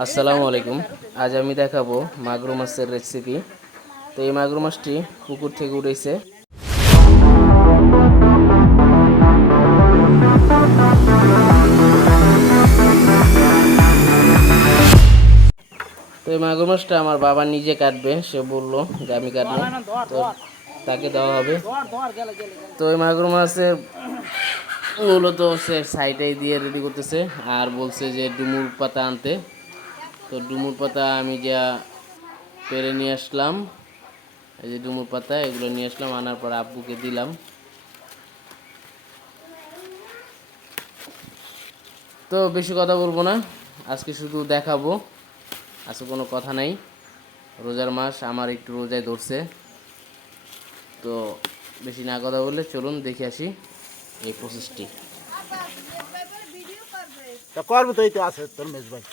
আসসালামু আলাইকুম। আজ আমি দেখাবো মাগুর মাছের রেসিপি। তো এই মাগুর মাছটি পুকুর থেকে উঠেছে। তো এই মাগুর মাছটা আমার বাবা নিজে কাটবে, সে বললো যে আমি কাটবো, তো তাকে দেওয়া হবে। তো এই মাগুর মাছের মূলত সে সাইডে দিয়ে রেডি করতেছে, আর বলছে যে ডুমুর পাতা আনতে। তো ডুমুর পাতা আমি যা পেরে নিয়ে আসলাম, এই যে ডুমুর পাতা এগুলো নিয়ে আসলাম, আনার পর আব্বুকে দিলাম। তো বেশি কথা বলবো না, আজকে শুধু দেখাবো, আজকে কোনো কথা নাই। রোজার মাস, আমার একটু রোজায় ধরছে। তো বেশি না কথা বললে চলুন দেখে আসি এই প্রসেসটি। করবো তো, এই তো আছে তোর মেজ ভাই।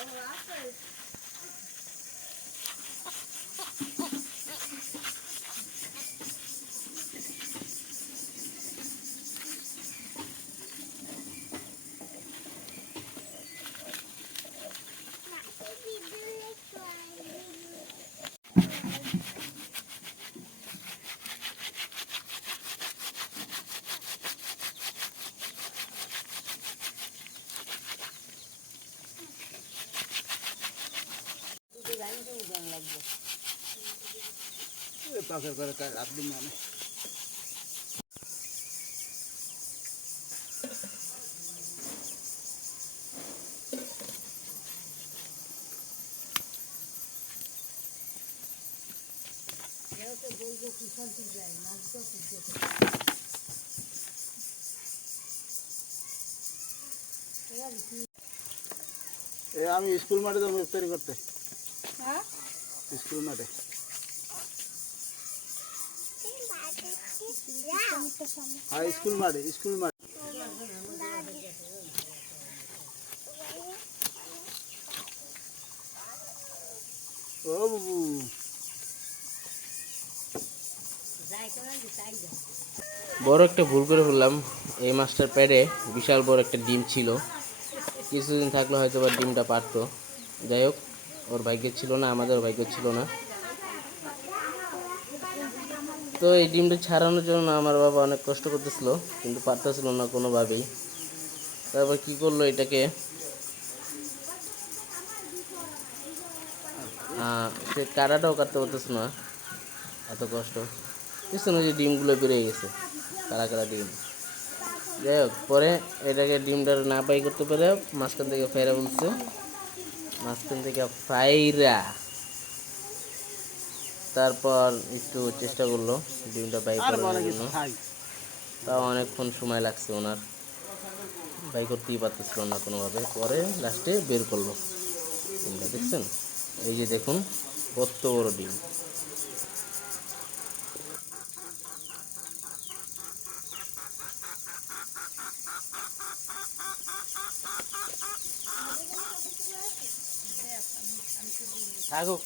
পাখের করে রাত দিন মানে আমি স্কুল মাঠে যাবো তৈরি করতে। স্কুল মাঠে স্কুল মাঠে ও বাবু বড় একটা ভুল করে ফেললাম। এই মাছটার প্যাডে বিশাল বড় একটা ডিম ছিল, কিছুদিন থাকলে হয়তো বা ডিমটা পারতো। যাই হোক, ওর ভাগ্যে ছিল না, আমাদের ভাগ্য ছিল না। তো এই ডিমটা ছাড়ানোর জন্য আমার বাবা অনেক কষ্ট করতেছিল, কিন্তু পারতেছিল না কোনোভাবেই। তারপর কি করলো, এটাকে সে কাটাটাও কাটতে পারতেছিল না, এত কষ্ট। বুঝছো না যে ডিমগুলো বেরিয়ে গেছে, কারা কারা ডিম। যাই হোক, পরে এটাকে ডিমটা না পাই করতে পারে মাঝখান থেকে ফেরা বলছে, মাঝখান থেকে ফ্রাইরা। তারপর একটু চেষ্টা করলো ডিমটা বাই করার জন্য, তাও অনেকক্ষণ সময় লাগছে ওনার, বাই করতেই পারতেছিল না কোনোভাবে। পরে লাস্টে বের করলো ডিমটা, দেখছেন? এই যে দেখুন কত বড় ডিম। থাকুক,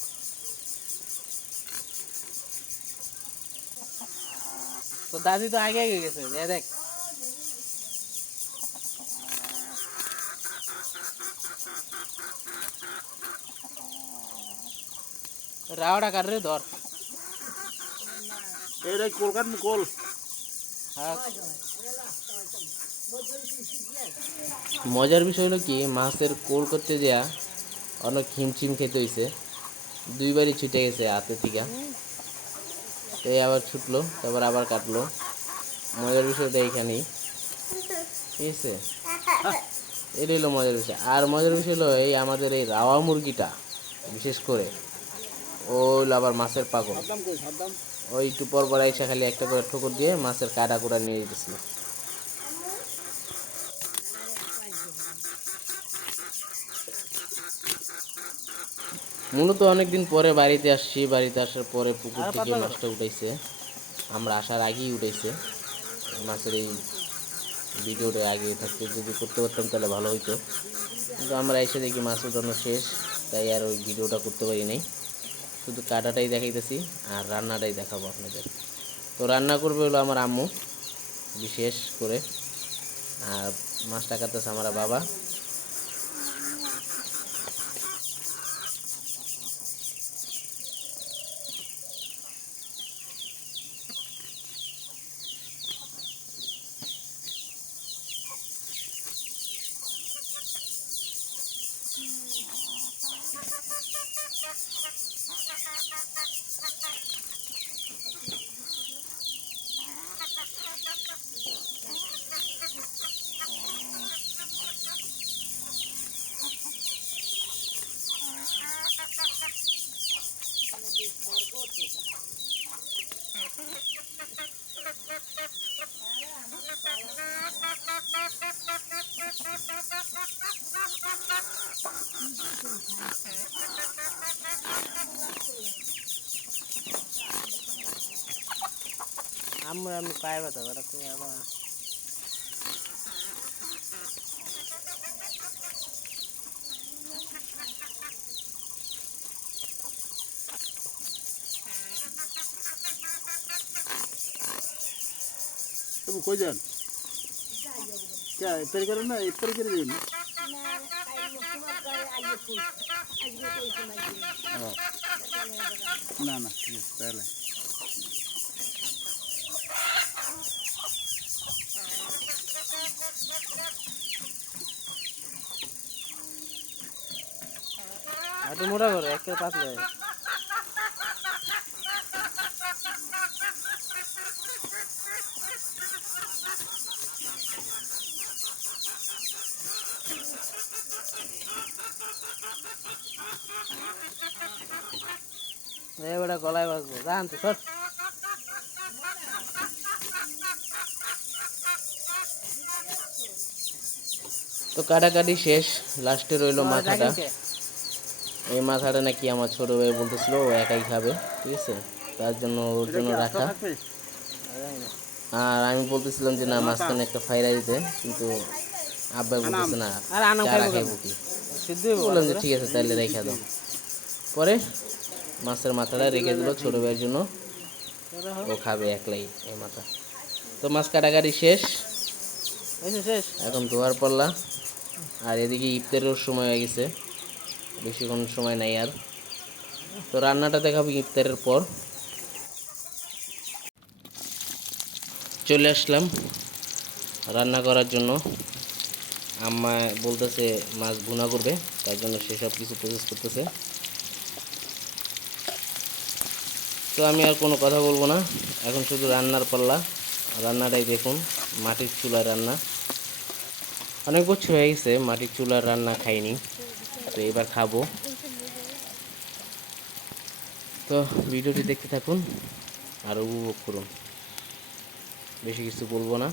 তো দাদি তো আগে আগে গেছে, দেখ। রাওয়াটা কাট রে, ধর। এটা কলকাতা মুকল। হ্যাঁ, মজার বিষয় হলো কি, মাছের কোল করতে যাওয়া অনেক হিমচিম খেতে হয়েছে, দুইবারই ছুটে গেছে হাতে থেকে। এই আবার ছুটলো, তারপর আবার কাটলো। মজার বিষয়টা এইখানেই, ঠিক আছে? এটাই হলো মজার বিষয়। আর মজার বিষয় হলো এই আমাদের এই রাওয়া মুরগিটা, বিশেষ করে ও হলো আবার মাছের পাগল। ওই একটু পর পর এসে খালি একটা করে ঠোকর দিয়ে মাছের কাটা কুটা নিয়ে যেতেছিল। মূলত অনেকদিন পরে বাড়িতে আসছি, বাড়িতে আসার পরে পুকুর থেকে মাছটা উঠাইছে, আমরা আসার আগেই উঠাইছে। মাছের এই ভিডিওটা আগে থাকতে যদি করতে পারতাম তাহলে ভালো হইতো, কিন্তু আমরা এসে দেখি মাছ উঠানো শেষ, তাই আর ওই ভিডিওটা করতে পারি নাই। শুধু কাটাটাই দেখাইতেছি আর রান্নাটাই দেখাবো আপনাদের। তো রান্না করবে হলো আমার আম্মু বিশেষ করে, আর মাছটা কাটতেছে আমার বাবা। আমি পাইবা তো ওটা তুই আবার তুমি কই যান কে ইফতারি করেন না ইফতারি করে দিবেন না না ঠিক আছে তাহলে একটু মোটা করে একটা পাতলে এবারে গলায় বাজবো জান তো সর তো কাটাকাটি শেষ লাস্টে রইলো মাথাটা এই মাথাটা নাকি আমার ছোট ভাই বলতেছিল ও একাই খাবে ঠিক আছে তার জন্য ওর জন্য রাখা আর আমি বলতেছিলাম যে না মাঝখানে একটা ফাইরা দিতে কিন্তু আব্বাই বলতেছে না চারা খাইবো কি বললাম যে ঠিক আছে তাহলে রেখে দাও পরে মাছের মাথাটা রেখে দিল ছোট ভাইয়ের জন্য ও খাবে একলাই এই মাথা তো মাছ কাটাকাটি শেষ এখন ধোয়ার পাল্লা আর এদিকে ইফতারের সময় হয়ে গেছে বেশিক্ষণ সময় নাই আর তো রান্নাটা দেখাবো ইফতারের পর চলে আসলাম রান্না করার জন্য আম্মা বলতেছে মাছ ভুনা করবে তার জন্য সে সব কিছু প্রসেস করতেছে তো আমি আর কোনো কথা বলবো না এখন শুধু রান্নার পাল্লা রান্নাটাই দেখুন মাটির চুলার রান্না অনেক বছর হয়ে গেছে মাটির চুলার রান্না খাইনি তো এবার খাবো তো ভিডিওটি দেখতে থাকুন আর উপভোগ করুন বেশি কিছু বলবো না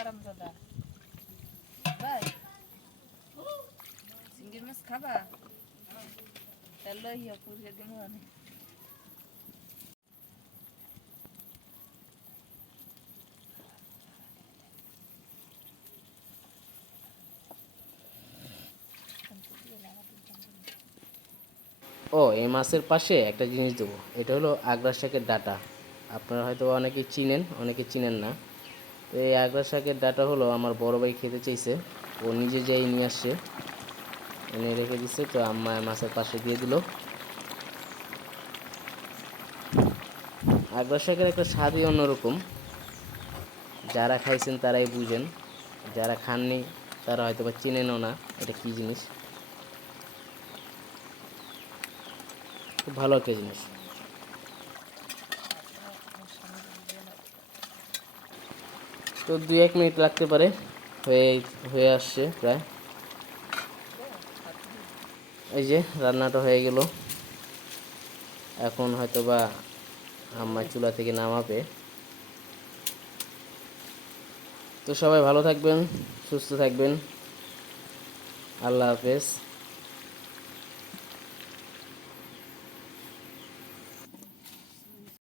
আরামজাদা ভাই চিংড়ি মাছ খাবা তাহলে ইয়া পুড়িয়ে দিন মানে ও এই মাছের পাশে একটা জিনিস দেবো, এটা হলো আগ্রা শাকের ডাঁটা। আপনারা হয়তো অনেকে চিনেন, অনেকে চিনেন না। তো এই আগ্রা শাকের ডাঁটা হলো আমার বড় ভাই খেতে চাইছে, ও নিজে যেই নিয়ে আসছে, এনে রেখে দিচ্ছে, তো আম্মা মাছের পাশে দিয়ে দিল। আগ্রা শাকের একটা স্বাদই অন্যরকম, যারা খাইছেন তারাই বুঝেন, যারা খাননি তারা হয়তো বা চিনেনও না এটা কী জিনিস। খুব ভালো একটা জিনিস। তো 2-1 মিনিট লাগতে পারে, হয়ে হয়ে আসছে প্রায়। এই যে রান্নাটা হয়ে গেল, এখন হয়তো বা আম্মা চুলা থেকে নামাবে। তো সবাই ভালো থাকবেন, সুস্থ থাকবেন, আল্লাহ হাফেজ।